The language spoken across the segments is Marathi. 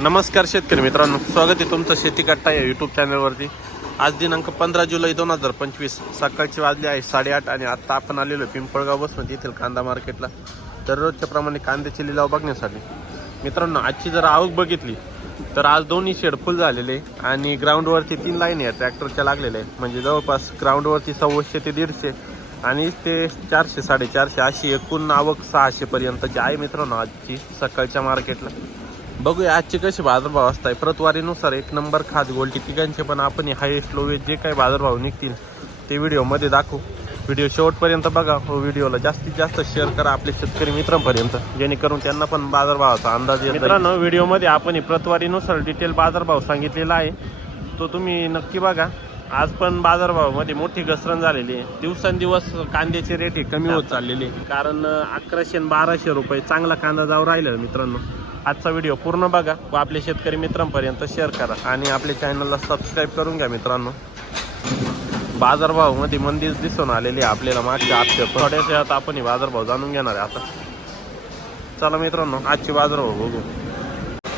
नमस्कार शेतकरी मित्रांनो स्वागत आहे तुमचं शेती कट्टा या यूट्यूब चॅनलवरती आज दिनांक पंधरा जुलै दोन हजार पंचवीस सकाळची वाजली आहे साडेआठ आणि आत्ता आपण आलेलो आहे पिंपळगाव बसमध्ये येथील कांदा मार्केटला दररोजच्या प्रमाणे कांद्याचे लिलाव बघण्यासाठी. मित्रांनो आजची जर आवक बघितली तर आज दोन्ही शेड फुल झालेले आणि ग्राउंडवरती तीन लाईन आहे ट्रॅक्टरच्या लागलेल्या आहेत. म्हणजे जवळपास ग्राउंडवरती सव्वाशे ते दीडशे आणि ते चारशे साडेचारशे अशी एकूण आवक सहाशेपर्यंतची आहे मित्रांनो आजची सकाळच्या मार्केटला बघूया आजचे कसे बाजारभाव असतात प्रतवारीनुसार एक नंबर खात गोल्टी तिघांचे पण आपण हायेस्ट लोवेस्ट जे काही बाजारभाव निघतील ते व्हिडिओमध्ये दाखवू. व्हिडिओ शेवटपर्यंत बघा हो व्हिडिओला जास्तीत जास्त शेअर करा आपल्या शेतकरी मित्रांपर्यंत. जेणेकरून त्यांना पण बाजारभावाचा अंदाज येतो मित्रांनो व्हिडिओमध्ये आपण प्रतवारीनुसार डिटेल बाजारभाव सांगितलेला आहे. तो तुम्ही नक्की बघा. आज पण बाजारभावामध्ये मोठी घसरण झालेली आहे. दिवसेंदिवस कांद्याचे रेट हे कमी होत चाललेले कारण अकराशे आणि बाराशे रुपये चांगला कांदा जाऊ राहिला मित्रांनो. आजचा व्हिडिओ पूर्ण बघा व आपल्या शेतकरी मित्रांपर्यंत शेअर करा. आणि आपल्या चॅनलला सबस्क्राईब करून घ्या मित्रांनो. बाजारभावामध्ये मंदीच दिसून आलेली आहे आपल्याला मागच्या आजच्या थोड्याच वेळात आपण बाजारभाव जाणून घेणार आहे आता. चला मित्रांनो आजचे बाजारभाव बघू.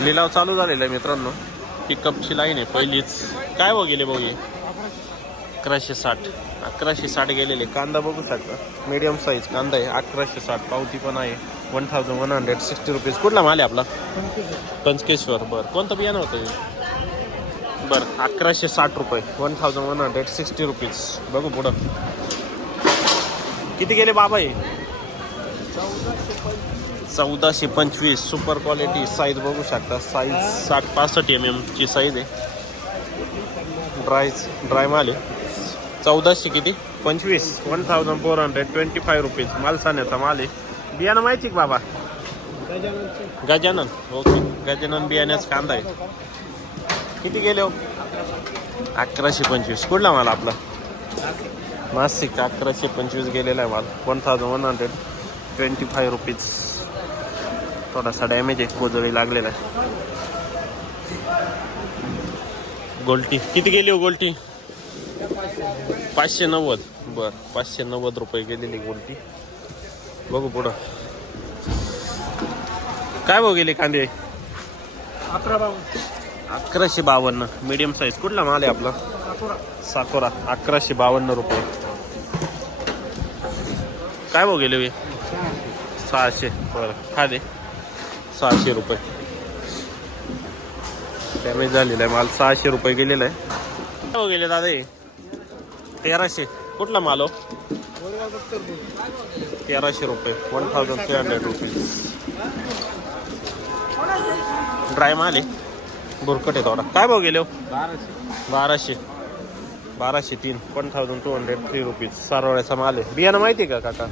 लिलाव चालू झालेला आहे मित्रांनो. पिकअपची लाईन आहे पहिलीच. काय बघ गेले भाऊ अकराशे साठ. अकराशे साठ गेलेले. कांदा बघू शकता. मीडियम साईज कांदा आहे. अकराशे साठ. पावती पण आहे. One thousand one hundred sixty rupees कुठला माल आहे आपला? पंचकेश्वर. बरं. कोणतं बियाणं होतं? बरं अकराशे साठ रुपये. One thousand one hundred sixty rupees बघू पुढं. किती गेले बाबा हे? चौदाशे पंचवीस. सुपर क्वालिटी साईज बघू शकता. साईज साठ पासष्ट एम एमची साईज आहे. ड्राय ड्राय माल आहे. चौदाशे किती? पंचवीस. One thousand four hundred twenty five rupees माल साण्याचा माल आहे. बियाणं माहिती का बाबा? गजानन. ओके. गजानन बियाण्याचा कांदा आहे. किती गेले हो? अकराशे पंचवीस. कुठला माल आपला? नाशिक अकराशे पंचवीस गेलेला आहे माल. One thousand one hundred twenty five rupees थोडासा डॅमेज आहे. गोजळी लागलेला आहे. गोल्टी. किती गेली हो गोल्टी? पाचशे नव्वद. बर पाचशे नव्वद रुपये गेलेली गोल्टी. बघू पुढं. काय भाऊ गेले कांदे? अकरा अकराशे बावन्न. मीडियम साईज कुठला माल आहे आपला? साकोरा अकराशे बावन्न रुपये. काय भाऊ गेले वे? सहाशे. बरं. हा दे. सहाशे रुपये. डॅमेज झालेला आहे माल. सहाशे रुपये गेलेला आहे. काय गेले दादा? तेराशे. कुठला माल हो? तेराशे रुपये. One thousand three hundred rupees dry माल आहे. बुरकट आहे थोडा. काय भाव गेले हो? बाराशे. बाराशे तीन. One thousand two hundred three rupees सारवळ्याचा माल आहे. बियाणं माहिती आहे का काका?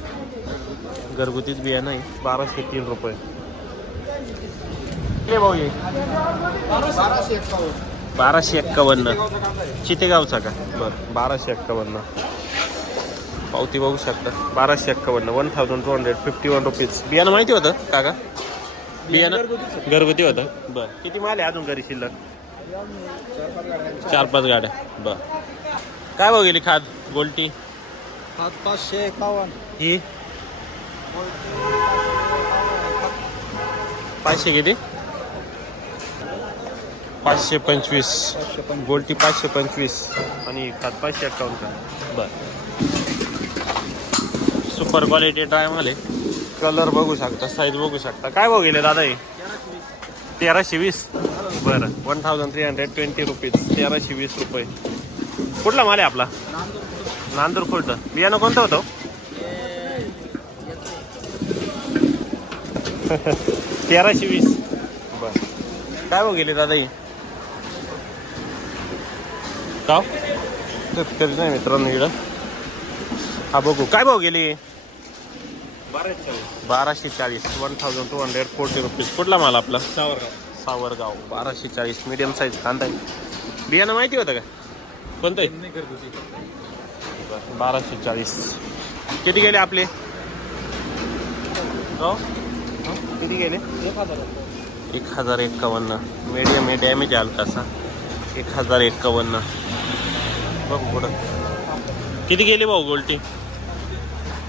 घरगुतीच बियाणं आहे. बाराशे तीन रुपये. भाऊ ये बाराशे बाराशे एक्कावन्न. चितेगावचा का? बरं बाराशे एक्कावन्न. पावती बघू शकता. बाराशे एक्कावन्न one thousand two hundred fifty one rupees बियाणं माहिती होतं काका? बियाणं? घरगुती होतं. बरं. किती माल आहे अजून घरी शिल्लक? चार पाच गाड्या. बर. काय भाव गेली खाद? गोल्टी? सात पाचशे एकावन्न. ही? पाचशे किती? पाचशे पंचवीस. गोल्टी पाचशे पंचवीस. आणि खाद पाचशे अकाउंट का बर. सुपर क्वालिटी ड्राय माल कलर बघू शकता साईज बघू शकता. काय भाव गेले दादा हे? तेराशे वीस. बरं. One thousand three hundred twenty rupees तेराशे वीस रुपये. कुठला माल आहे आपला? नांदूर खुलट. बियाणं कोणतं होतं? तेराशे वीस. बर. काय भाव गेले दादा ही? का शेतकरी नाही मित्रांनो इकडं. हा बघू. काय भाव गेले बाराशे चाळीस. One thousand two hundred forty rupees कुठला माल आपला? सावरगाव. सावरगाव बाराशे चाळीस. मिडियम साईज कांदा आहे. बियाणं माहिती होतं का? कोणतं आहे बरं, बाराशे चाळीस. किती गेले आपले? हो? हो? किती गेले? एक हजार एक हजार एक्कावन्न मीडियम आहे डॅमेज आहे हलकासा एक हजार एक्कावन्न बघ पुढं. किती गेले भाऊ गोल्टी?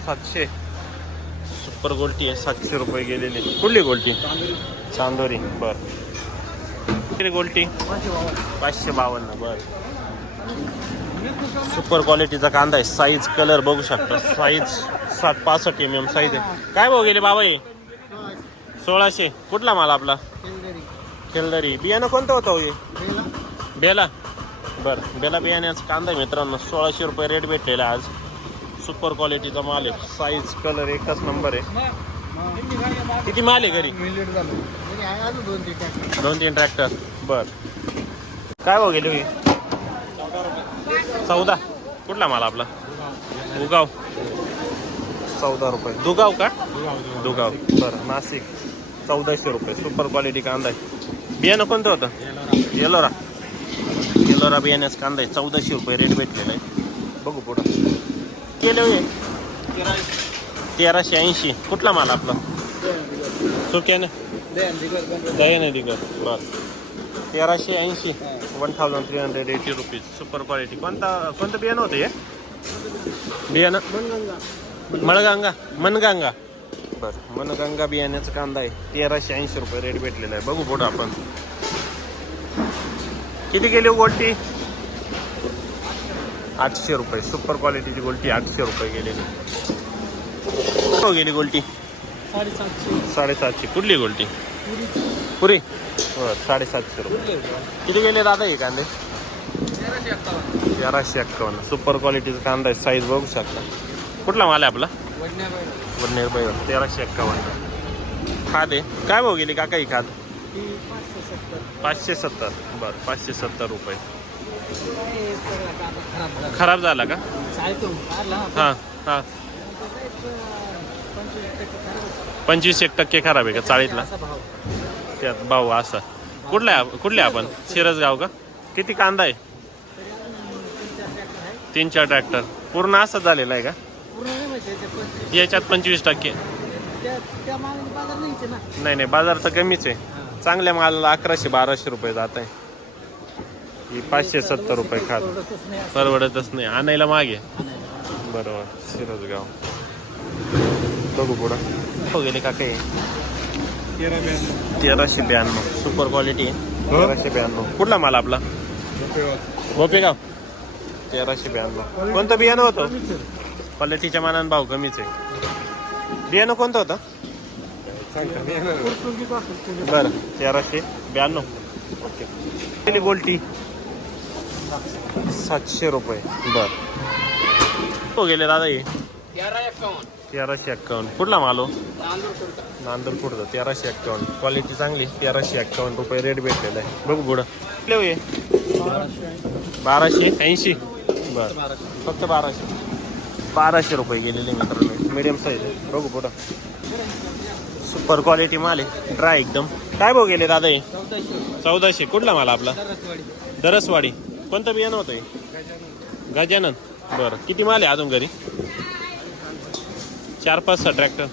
सातशे. सुपर गोल्टी आहे सातशे रुपये गेलेली. कुठली गोल्टी? चांदोरी बर. किती गोल्टी? पाचशे बावन्न बर. सुपर क्वालिटीचा कांदा आहे साईज कलर बघू शकता. साईज सात पासष्ट एम एम साईज आहे. काय भाऊ गेले बाबा हे सोळाशे. कुठला माल आपला? खेळदरी बियाणं कोणतं होतं हे? बेला. बरं बेला बियाण्याचा कांदा आहे मित्रांनो. सोळाशे रुपये रेट भेटलेला आज. सुपर क्वालिटीचा माल आहे. साईज कलर एकच नंबर आहे. किती माल आहे घरी? मिनिट झालं. तरी आहे अजून दोन तीन टॅक्टर दोन तीन ट्रॅक्टर बर. काय भाऊ गेले हे? चौदा. कुठला माल आपला? दुगाव. चौदा रुपये. दुगाव का? दुगाव. बरं नाशिक. चौदाशे रुपये. सुपर क्वालिटी कांदा आहे. बियाणं कोणतं होतं? येलोरा. येलोरा बियाण्याचं कांदा आहे. चौदाशे रुपये रेट भेटलेला आहे. बघू पुढं. केले तेराशे ऐंशी. कुठला माल आपला? सुक्यानं? दयाने दिगर बरं तेराशे ऐंशी. One thousand three hundred eighty rupees super quality कोणता कोणतं बियाणं होतं हे? बियाणं? मळगंगा. मनगंगा. बरं मनगंगा बियाण्याचा कांदा आहे. तेराशे ऐंशी रुपये रेट भेटलेला आहे. बघू पुढं आपण. किती गेली हो आठशे रुपये. सुपर क्वालिटीची गोल्टी आठशे रुपये गेलेली. हो गेली गोल्टी. साडेसातशे. साडेसातशे. कुठली गोल्टी? पुरी. बरं साडेसातशे रुपये. किती गेले दादा हे कांदे? तेराशे एक्कावन्न. सुपर क्वालिटीचा कांदा आहे साईज बघू शकता. कुठला माल आहे आपला? वडनेर बैल तेराशे एक्कावन्न. खाद आहे काय भाऊ गेली? काका ही खाद पाचशे सत्तर. बरं पाचशे सत्तर रुपये. खराब झाला का? हां हां. पंचवीस एक टक्के खराब आहे का चाळीतला? त्यात भाऊ असा. कुठला कुठले आपण? शिरसगाव का? किती कांदा आहे? तीन चार ट्रॅक्टर. पूर्ण असं झालेला आहे का? याच्यात पंचवीस टक्के. नाही नाही बाजार तर कमीच आहे. चांगल्या मालाला अकराशे बाराशे रुपये जात आहे. ही पाचशे सत्तर रुपये खात. परवडतच नाही. आणायला मागे. बरोबर. शिरसगाव बघू पुढं. हो गेले का काही तेराशे ब्याण्णव. सुपर क्वालिटी तेराशे ब्याण्णव. कुठला माल आपला? गोपेगाव तेराशे ब्याण्णव. कोणतं बियाणं होतं? क्वालिटीच्या मानानं भाव कमीच आहे. बियाणं कोणतं होतं? बरं. तेराशे ब्याण्णव. ओके. गोल्टी सातशे रुपये. बर. हो गेले दादा हे. तेराशे एक्कावन्न. कुठला माल हो? नांदूर पुढचं तेराशे एक्कावन्न. क्वालिटी चांगली? तेराशे एक्कावन्न रुपये रेट भेटलेला आहे. बघू पुढं. कुठले हो बाराशे. ऐंशी. बरं. फक्त बाराशे. बाराशे रुपये गेलेले मित्रांनो. मिडियम साईज आहे. बघू पुढं. सुपर क्वालिटी माल आहे. ड्राय एकदम. काय भाऊ गेले दादा हे? चौदाशे. कुठला माल आपला? दरसवाडी. कोणतं बियाणं होतं हे गजानन. बरं. किती माल आहे अजून घरी? चार पाच सहा ट्रॅक्टर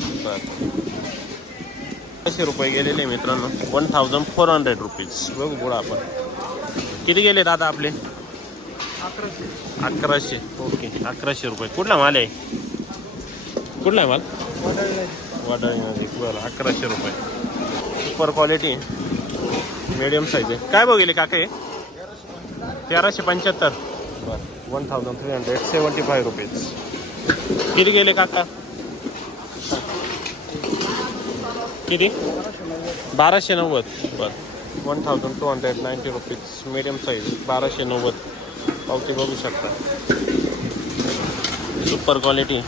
बरं. पाचशे रुपये गेलेले मित्रांनो. One thousand four hundred rupees बघू पुढं आपण. किती गेले दादा आपले? अकराशे. ओके. अकराशे रुपये. कुठला माल आहे? कुठला आहे माल? वाटाळी नदी. बरं. अकराशे रुपये. सुपर क्वालिटी मिडियम साईज आहे. काय बघ गेले काका हे? तेराशे पंच्याहत्तर. बरं. One thousand three hundred seventy five rupees किती गेले काका? किती? बाराशे नव्वद. बरं. One thousand two hundred ninety rupees medium size बाराशे नव्वद. पावती बघू शकता. सुपर क्वालिटी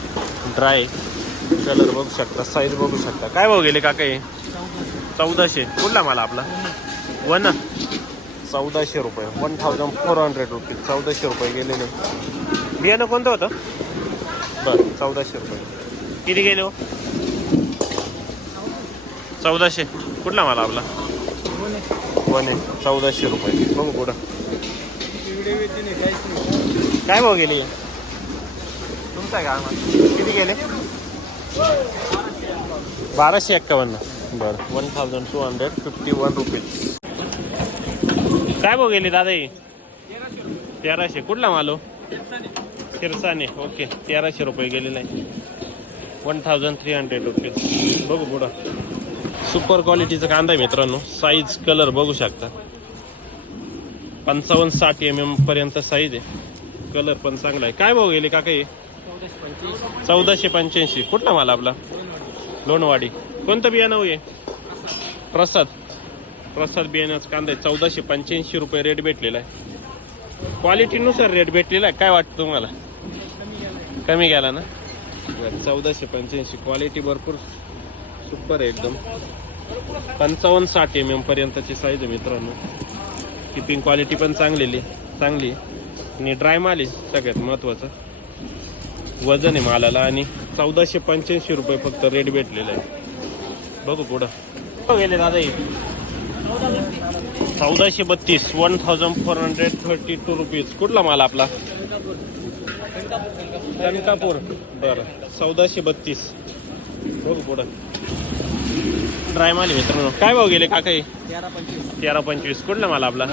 ड्राय कलर बघू शकता साईज बघू शकता. काय भाऊ गेले काका हे? चौदाशे. कुठला मला आपला? वन. चौदाशे रुपये. One thousand four hundred rupees चौदाशे रुपये गेलेले. बियाणं कोणतं होतं? बरं चौदाशे रुपये. किती गेले हो? चौदाशे. कुठला मला आपला? वन आहे चौदाशे रुपये. बघू पुढं काय भाऊ गेली? तुमचा का? किती गेले? बाराशे एक्कावन्न. बरं. One thousand two hundred fifty one rupees काय भाऊ गेली दादा ही? तेराशे. कुठला मालो हो? शिरसाने ओके. तेराशे रुपये गेलेला आहे. One thousand three hundred rupees बघू पुढं. सुपर क्वालिटीचा कांदा आहे मित्रांनो. साईज कलर बघू शकता. पंचावन्न साठ एम एम पर्यंत साईज आहे. कलर पण चांगला आहे. काय भाऊ गेले का काही चौदाशे पंच्याऐंशी. चौदाशे पंच्याऐंशी कुठला माल आपला? लोणवाडी. कोणतं बियाणं हो आहे प्रसाद. प्रसाद बियाण्याचा कांदा आहे चौदाशे पंच्याऐंशी रुपये रेट भेटलेला आहे. क्वालिटीनुसार रेट भेटलेला आहे. काय वाटतं तुम्हाला? कमी गेला ना? चौदाशे पंच्याऐंशी. क्वालिटी भरपूर सुपर आहे एकदम. पंचावन्न साठ एम एम पर्यंतची साईज आहे मित्रांनो. किपिंग क्वालिटी पण चांगलेली चांगली आहे. आणि ड्राय माल आहे सगळ्यात महत्त्वाचं वजन आहे मालाला आणि चौदाशे पंच्याऐंशी रुपये फक्त रेट भेटलेला आहे. बघू पुढं. हो गेले दादा चौदाशे बत्तीस one thousand four hundred thirty two rupees कुठला माल आपला? कनकापूर बरं. चौदाशे बत्तीस. बघू पुढं. ड्राय माल मित्रांनो. काय भाव गेले काका हे? तेरा पंचवीस. तेरा पंचवीस कुठला माल आपला?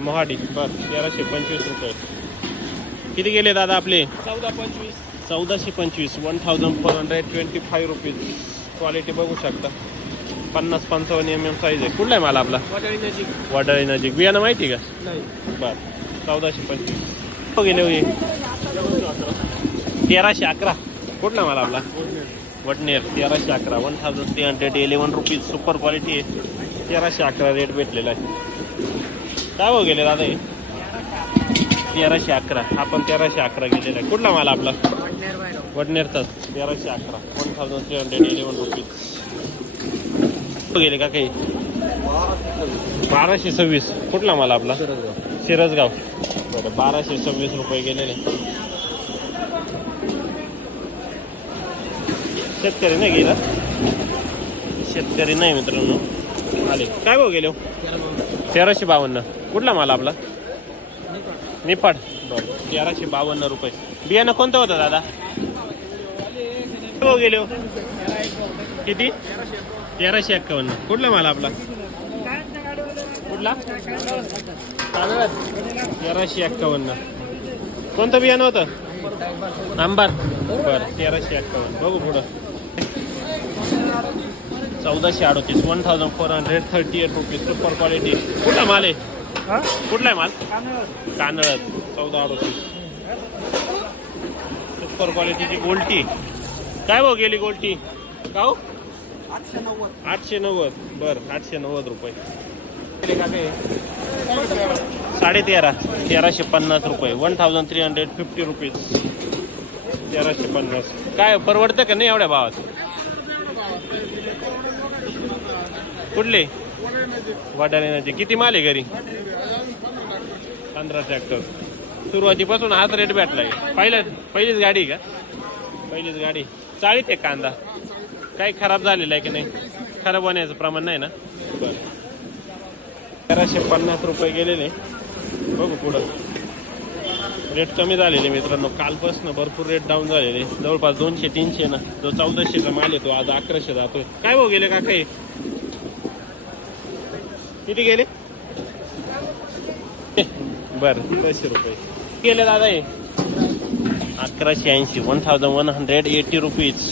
मोहाडी. बर. तेराशे पंचवीस रुपये. किती गेले दादा आपले? चौदा पंचवीस. चौदाशे पंचवीस. One thousand four hundred twenty five rupees quality बघू शकता. पन्नास पंचावन्न एम एम साईज आहे. कुठला आहे माल आपला? वडाळी नजीक. बियाणं माहिती का? नाही. बर. चौदाशे पंचवीस. हो गेले तेराशे अकरा. कुठला माल आपला? वडनेर. तेराशे अकरा. One thousand three hundred eleven rupees super quality आहे. तेराशे अकरा रेट भेटलेला आहे. काय हो गेले दादा तेराशे अकरा. आपण तेराशे अकरा गेलेला आहे. कुठला माल आपला? वडनेरचाच. तेराशे अकरा. One thousand three hundred eleven rupees गेले का काही? बाराशे सव्वीस. कुठला माल आपला? शिरसगाव. बरं बाराशे सव्वीस रुपये गेलेले. शेतकरी नाही गेला? शेतकरी नाही मित्रांनो. आले. काय भाऊ गेले हो? तेराशे बावन्न. कुठला माल आपला? निफाड. बरं तेराशे बावन्न रुपये. बियाणं कोणतं होतं दादा? भाऊ गेले हो? किती? तेराशे एक्कावन्न. कुठला माल आपला? कुठला? तेराशे एक्कावन्न. कोणतं बियाणं होतं? आंबार. बरं तेराशे एक्कावन्न. बघू पुढं. चौदाशे अडोतीस. One thousand four hundred thirty eight rupees super quality कुठला माल आहे? कुठला आहे माल? तांदळात चौदा अडोतीस. सुपर क्वालिटीची गोल्टी. काय भाऊ गेली गोल्टी? का हो आठशे नव्वद. आठशे नव्वद बरं आठशे नव्वद रुपये. साडे तेरा तेराशे पन्नास रुपये. One thousand three hundred fifty rupees तेराशे पन्नास. काय परवडतं का नाही एवढ्या भावात? कुठले? वाटाण्याचे किती माल आहे घरी? पंधरा ट्रॅक्टर सुरुवातीपासून हाच रेट भेटला पहिल्या पहिलीच गाडी आहे का? पहिलीच गाडी. चाळीत आहे कांदा. काही खराब झालेलं आहे की नाही? खराब होण्याचं प्रमाण नाही ना? बरं तेराशे पन्नास रुपये गेलेले. बघू पुढं. रेट कमी झालेले मित्रांनो. कालपासून भरपूर रेट डाऊन झालेले. जवळपास दोनशे तीनशे ना. जो चौदाशेचा माल येतो आज अकराशे जातोय. काय भाऊ गेले का काही किती गेले? बर तीनशे रुपये. गेले दादा हे? अकराशे ऐंशी. One thousand one hundred eighty rupees